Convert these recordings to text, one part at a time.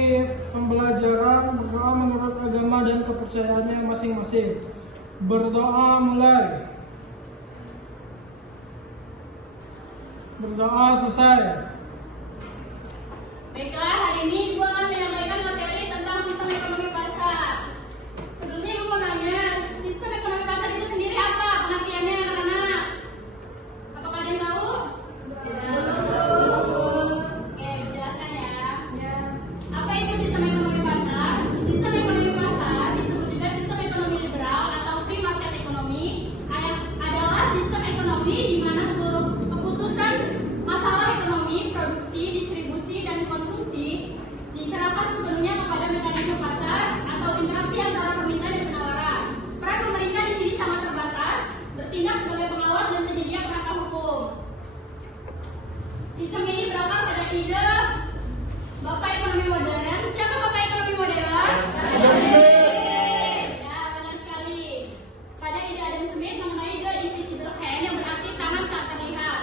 melalui pembelajaran berdoa menurut agama dan kepercayaannya masing-masing. Berdoa mulai. Berdoa selesai. Baiklah, hari ini Ibu akan menyampaikan materi tentang sistem ekonomi pasar. Sebelumnya Ibu mau nanya, sistem ekonomi pasar itu sendiri apa pengertiannya anak-anak? Apakah ada yang tahu? Oke, dijelaskan ya. Apa itu sistem ekonomi pasar? Sistem ekonomi pasar disebut juga sistem ekonomi liberal atau free market economy adalah sistem ekonomi di mana seluruh keputusan masalah ekonomi, produksi, distribusi, dan konsumsi diserahkan sepenuhnya kepada mekanisme pasar atau interaksi antara permintaan dan penawaran. Peran pemerintah di sini sangat terbatas, bertindak sebagai pengawas dan penyedia perangkat hukum. Sistem ini berakar pada ide Bapak Ekonomi Modern. Siapa Bapak Ekonomi Modern? Ya, benar sekali. Pada ide Adam Smith mengenai the invisible hand yang berarti tangan tak terlihat.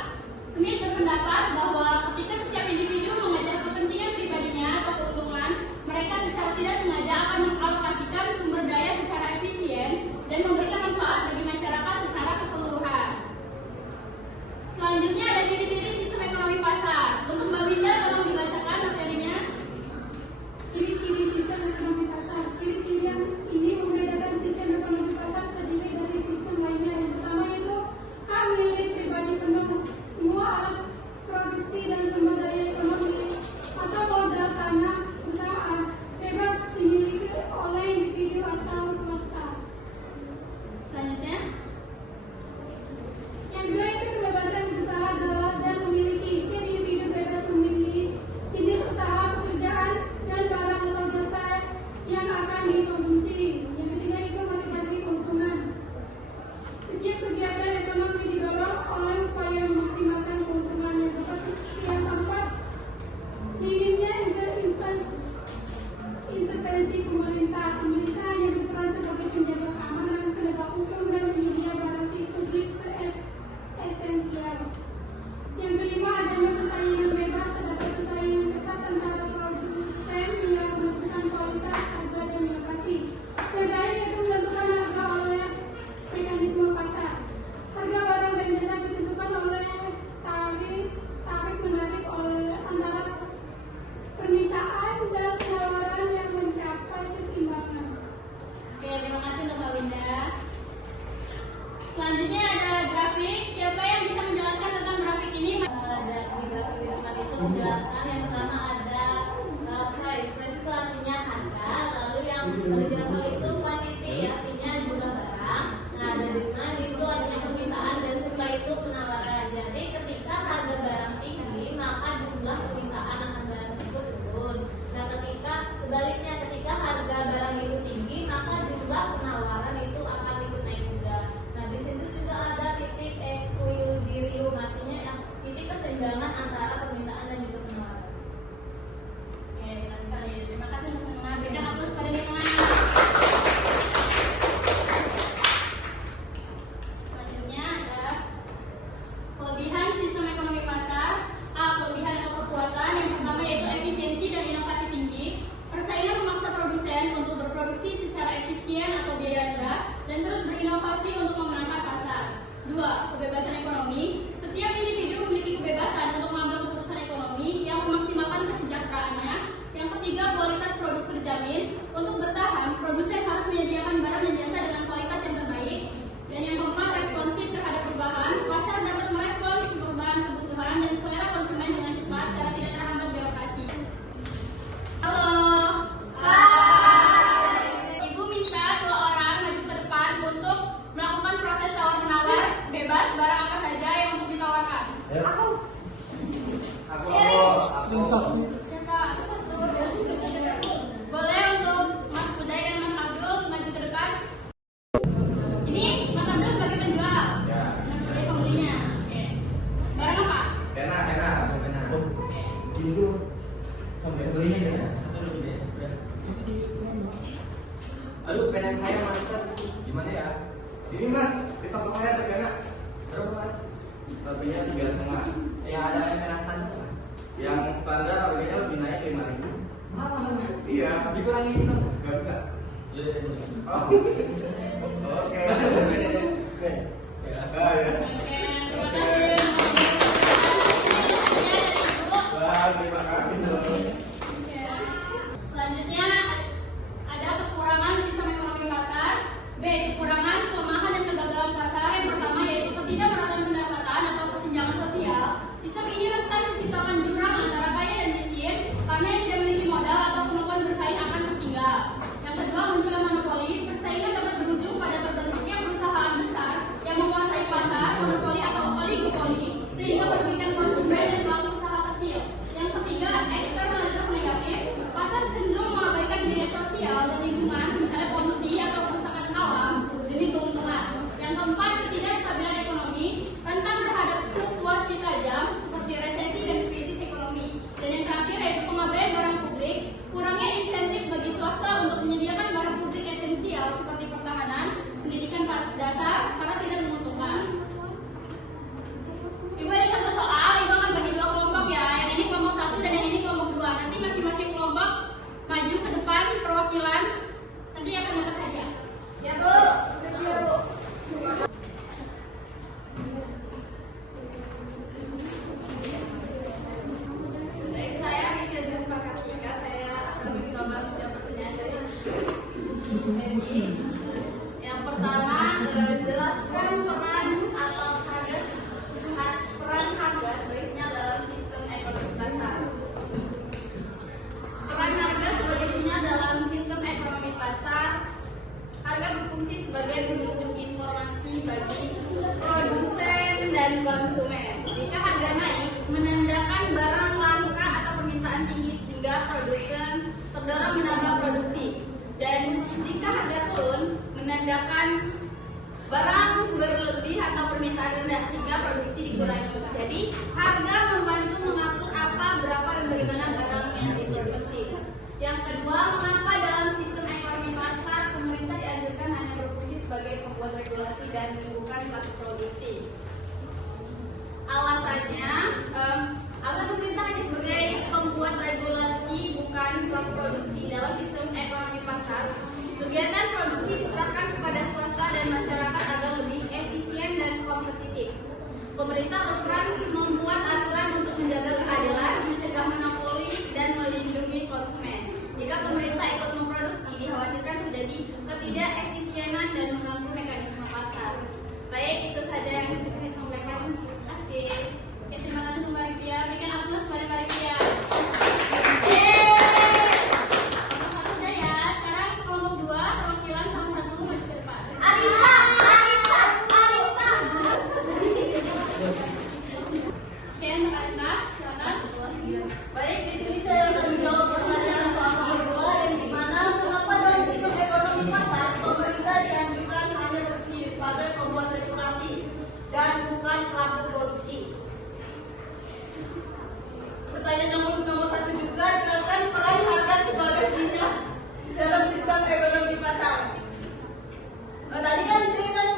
Smith berpendapat bahwa ketika setiap individu mengejar kepentingan pribadinya atau keuntungan, mereka secara tidak sengaja akan mengalokasikan sumber daya secara efisien dan memberikan manfaat bagi masyarakat secara keseluruhan. Selanjutnya ada ciri-ciri sistem ekonomi pasar. Untuk Mbak Winda, tolong dibacakan materinya. Ciri-ciri sistem ekonomi pasar. Ciri-ciri yang ini membedakan sistem ekonomi pasar terdiri dari sistem lainnya. Yang pertama itu hak milik pribadi penuh. Semua alat produksi dan sumber daya ekonomi atau modal tanah usaha bebas dimiliki oleh individu atau swasta. Selanjutnya, Yang kedua itu kebebasan berusaha dan memiliki. Setiap individu bebas memilih jenis usaha, pekerjaan, dan barang atau jasa yang akan diproduksi. Yang ketiga itu motivasi keuntungan. Setiap kegiatan ekonomi didorong oleh upaya memaksimalkan keuntungan. Yang keempat, minimnya intervensi pemerintah. Pemerintah hanya berperan sebagai penjaga keamanan, penegak hukum, dan penyedia garansi publik esensial. Yang kelima, adanya persaingan bebas. Terdapat persaingan ketat antara produsen yang menentukan kualitas, harga, dan inovasi. Yang terakhir yaitu menentukan harga oleh mekanisme pasar. Harga barang dan jasa ditentukan oleh tarik menarik oleh antara permintaan dan penawaran yang mencapai keseimbangan. oke, terima kasih untuk Mbak Winda. Selanjutnya ada grafik. Siapa yang bisa menjelaskan tentang grafik ini? Ada di grafik di depan itu menjelaskan yang pertama ada price. Price itu artinya harga, lalu yang di level itu quantity artinya jumlah barang. Nah, dari mana itu artinya permintaan dan supply itu penawaran. Jadi ketika harga barang tinggi, maka jumlah permintaan akan barang tersebut turun. Nah, ketika sebaliknya ketika harga barang itu tinggi, maka jumlah penawaran itu akan ikut naik juga. Nah, di situ juga ada titik equilibrium, artinya yang titik keseimbangan antara permintaan dan juga penawaran. Oke, benar sekali. Terima kasih untuk mendengar. Berikan aplaus pada yang lain. Selanjutnya ada kelebihan sistem ekonomi pasar. A. Kelebihan atau kekuatan. Yang pertama yaitu efisiensi dan inovasi tinggi. Persaingan memaksa produsen untuk berproduksi secara efisien atau biaya rendah dan terus berinovasi untuk memenangkan pasar. 2. Kebebasan ekonomi. Setiap individu memiliki kebebasan untuk mengambil keputusan ekonomi yang memaksimalkan kesejahteraannya. Yang ketiga, kualitas produk terjamin. Untuk bertahan, produsen harus menyediakan barang dan jasa dengan kualitas yang terbaik. Dan yang keempat, responsif terhadap perubahan. Pasar dapat merespons perubahan kebutuhan dan selera konsumen dengan cepat karena tidak terhambat birokrasi. Halo. Ibu minta 2 orang maju ke depan untuk melakukan proses tawar-menawar bebas barang apa saja yang untuk ditawarkan. Aku. Siapa? Boleh untuk Mas Budai dan Mas Abdul maju ke depan. Ini Mas Abdul sebagai penjual. Mas sebagai pembelinya. Oke. Barang apa? Pena. Oke. Dulu. Sampai belinya ya. Aduh, pena saya macet. Gimana ya? Sini mas, di toko saya ada pena. Berapa mas? Satunya 3,5. Yang ada yang pena standar mas? Yang standar harganya lebih naik 5.000. Mahal. Iya, dikurangin itu. Gak bisa. Iya. Oh. Oke. Oke. Ya. Ah, ya. Oke, terima kasih. Wah, terima kasih. Selanjutnya ada kekurangan sistem ekonomi pasar. B. Kekurangan, kelemahan dan kegagalan pasar. Yang pertama yaitu ketidakmerataan pendapatan atau kesenjangan sosial. Sistem ini rentan menciptakan jurang antara kaya dan miskin karena yang tidak memiliki modal atau kemampuan bersaing akan tertinggal. Yang kedua, munculnya monopoli. Persaingan dapat berujung pada terbentuknya perusahaan besar yang menguasai pasar, monopoli atau oligopoli, sehingga merugikan konsumen dan pelaku usaha kecil. Yang ketiga, eksternalitas negatif. Pasar cenderung mengabaikan biaya sosial dan lingkungan, misalnya polusi atau kerusakan alam, demi keuntungan. Yang keempat, ketidakstabilan ekonomi, rentan terhadap fluktuasi tajam seperti resesi dan krisis ekonomi. Dan yang terakhir yaitu pengabaian barang publik, kurangnya insentif bagi swasta untuk menyediakan barang publik esensial seperti pertahanan, pendidikan dasar karena tidak menguntungkan. Ibu ada satu soal, Ibu akan bagi dua kelompok ya. Yang ini kelompok 1 dan yang ini kelompok 2. Nanti masing-masing kelompok maju ke depan perwakilan. Nanti akan dapat hadiah. Ya Bu. Ya Bu. Baik, saya Rizky Zafakatika. Saya akan mencoba menjawab pertanyaan dari Edi. Yang pertama, jelaskan peran atau peran harga sebagai sinyal dalam sistem ekonomi pasar. Peran harga sebagai sinyal dalam sistem ekonomi pasar. Harga berfungsi sebagai penunjuk informasi bagi produsen dan konsumen. Jika harga naik, menandakan barang langka atau permintaan tinggi sehingga produsen terdorong menambah produksi. Dan jika harga turun, menandakan barang berlebih atau permintaan rendah sehingga produksi dikurangi. Jadi harga membantu mengatur apa, berapa, dan bagaimana barang yang diproduksi. Yang kedua, mengapa dalam sistem ekonomi pasar pemerintah dianjurkan hanya berfungsi sebagai pembuat regulasi dan bukan pelaku produksi? Alasannya, alasan pemerintah hanya sebagai pembuat regulasi bukan pelaku produksi dalam sistem ekonomi pasar. Kegiatan produksi diserahkan kepada swasta dan masyarakat agar lebih efisien dan kompetitif. Pemerintah berperan membuat aturan untuk menjaga keadilan, mencegah monopoli, dan melindungi konsumen. Jika pemerintah ikut memproduksi, dikhawatirkan terjadi ketidakefisienan dan mengganggu mekanisme pasar. Baik, itu saja yang saya sampaikan. Terima kasih. Oke, terima kasih Mbak Rifia. Berikan aplaus pada Mbak Rifia. Sudah ya, sekarang kelompok 2 perwakilan sama satu maju ke depan. Arita. Oke, Mbak Arita, silakan. Baik, di sini saya akan menjawab pertanyaan soal kedua yang dimana mengapa dalam sistem ekonomi pasar pemerintah dianjurkan hanya berfungsi sebagai pembuat regulasi dan bukan pelaku produksi. Pertanyaan nomor 1 juga, jelaskan peran harga sebagai sinyal dalam sistem ekonomi pasar. Tadi kan saya kan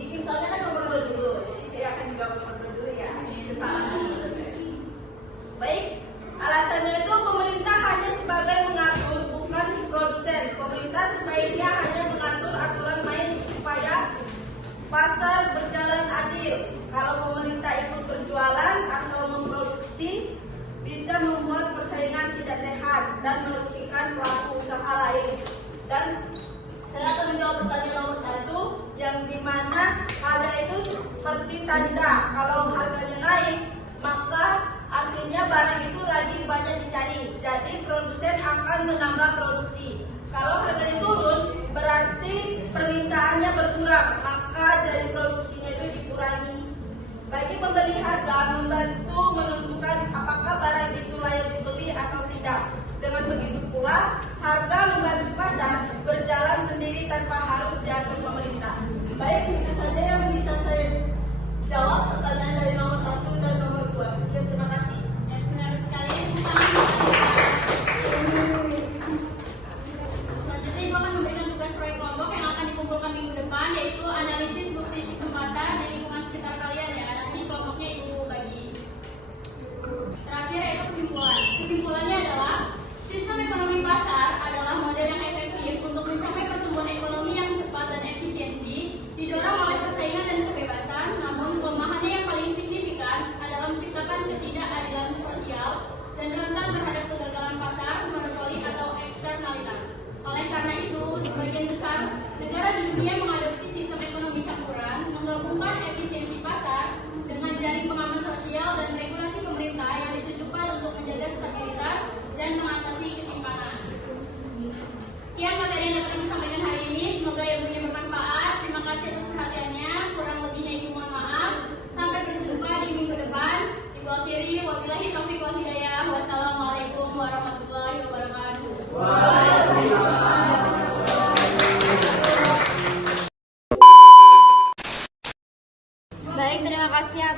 bikin soalnya kan nomor 2 dulu, jadi saya akan jawab nomor 2 dulu ya. Kesalahan menurut saya. Baik, alasannya itu pemerintah hanya sebagai mengatur, bukan produsen. Pemerintah sebaiknya hanya mengatur aturan main supaya pasar berjalan adil. Kalau pemerintah ikut berjualan atau memproduksi, bisa membuat persaingan tidak sehat dan merugikan pelaku usaha lain. Dan saya akan menjawab pertanyaan nomor 1 yang dimana harga itu seperti tanda. Kalau harganya naik, maka artinya barang itu lagi banyak dicari. Jadi produsen akan menambah produksi. Kalau harganya turun, berarti permintaannya berkurang, maka dari produksinya itu dikurangi. Bagi pembeli harga membantu menentukan apakah barang itu layak dibeli atau tidak. Dengan begitu pula, harga membantu pasar berjalan sendiri tanpa harus diatur pemerintah. Baik, itu saja yang bisa saya jawab pertanyaan dari nomor 1 dan nomor 2. Sekian, terima kasih. Ya, benar sekali. Selanjutnya Ibu akan memberikan tugas proyek kelompok yang akan dikumpulkan minggu depan, yaitu analisis bukti sistem pasar di lingkungan sekitar kalian ya. Nanti kelompoknya Ibu bagi. Terakhir yaitu kesimpulan. Kesimpulannya adalah sistem ekonomi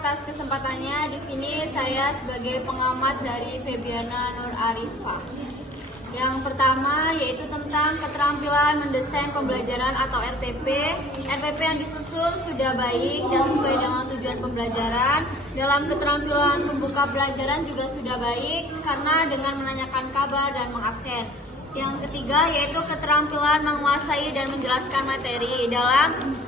atas kesempatannya. Di sini saya sebagai pengamat dari Febiana Nur Arifah. Yang pertama yaitu tentang keterampilan mendesain pembelajaran atau RPP. RPP yang disusun sudah baik dan sesuai dengan tujuan pembelajaran. Dalam keterampilan membuka pelajaran juga sudah baik karena dengan menanyakan kabar dan mengabsen. Yang ketiga yaitu keterampilan menguasai dan menjelaskan materi. Dalam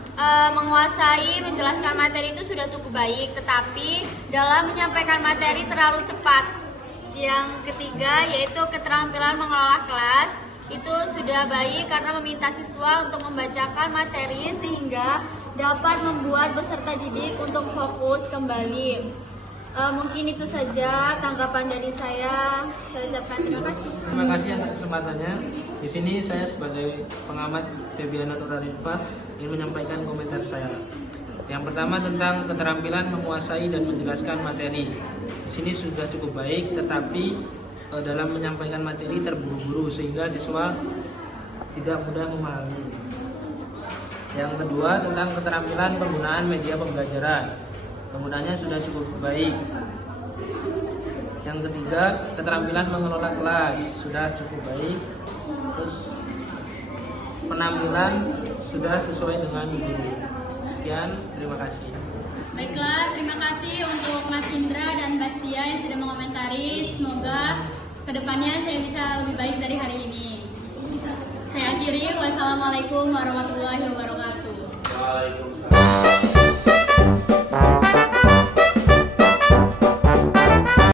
menguasai menjelaskan materi itu sudah cukup baik, tetapi dalam menyampaikan materi terlalu cepat. Yang ketiga yaitu keterampilan mengelola kelas. Itu sudah baik karena meminta siswa untuk membacakan materi sehingga dapat membuat peserta didik untuk fokus kembali. Mungkin itu saja tanggapan dari saya. Saya ucapkan terima kasih. Terima kasih atas kesempatannya. Di sini saya sebagai pengamat Febiana Nur Arifah ingin menyampaikan komentar saya. Yang pertama tentang keterampilan menguasai dan menjelaskan materi. Di sini sudah cukup baik, tetapi dalam menyampaikan materi terburu-buru sehingga siswa tidak mudah memahami. Yang kedua tentang keterampilan penggunaan media pembelajaran. Penggunaannya sudah cukup baik. Yang ketiga, keterampilan mengelola kelas sudah cukup baik. Terus penampilan sudah sesuai dengan guru. Sekian, terima kasih. Baiklah, terima kasih untuk Mas Indra dan Mbak Setia yang sudah mengomentari. Semoga kedepannya saya bisa lebih baik dari hari ini. Saya akhiri. Wassalamualaikum warahmatullahi wabarakatuh. Waalaikumsalam.